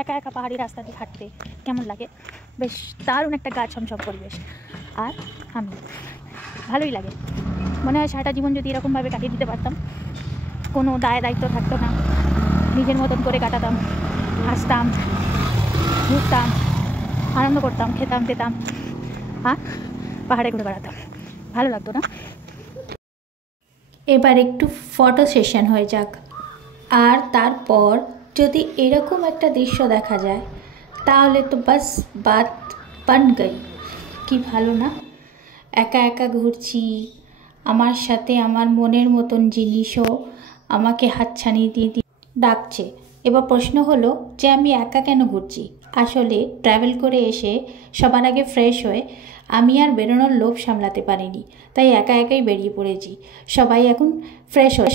একা একা পাহাড়ি রাস্তা দিয়ে হাঁটতে কেমন লাগে, বেশ দারুণ একটা গা ছমছম পরিবেশ। আর আমি ভালোই লাগে, মনে হয় সারাটা জীবন যদি এরকমভাবে কাটিয়ে দিতে পারতাম, কোনো দায়িত্ব থাকতো না, নিজের মতন করে কাটাতাম, হাসতাম, ঘুরতাম, আনন্দ করতাম, খেতাম পেতাম, আর পাহাড়ে ঘুরে বেড়াতাম, ভালো লাগতো না? এবার একটু ফটো সেশন হয়ে যাক। আর তারপর যদি এরকম একটা দৃশ্য দেখা যায় তাহলে তো বাস বাত বান গই। কি ভালো না? একা একা ঘুরছি, আমার সাথে আমার মনের মতন জিনিসও আমাকে হাতছানি দিয়ে ডাকছে। এবার প্রশ্ন হলো যে আমি একা কেন ঘুরছি? আসলে ট্রাভেল করে এসে সবার আগে ফ্রেশ হয়ে আমি আর বেরোনোর লোভ সামলাতে পারিনি, তাই একা একাই বেরিয়ে পড়েছি। সবাই এখন ফ্রেশ হয়ে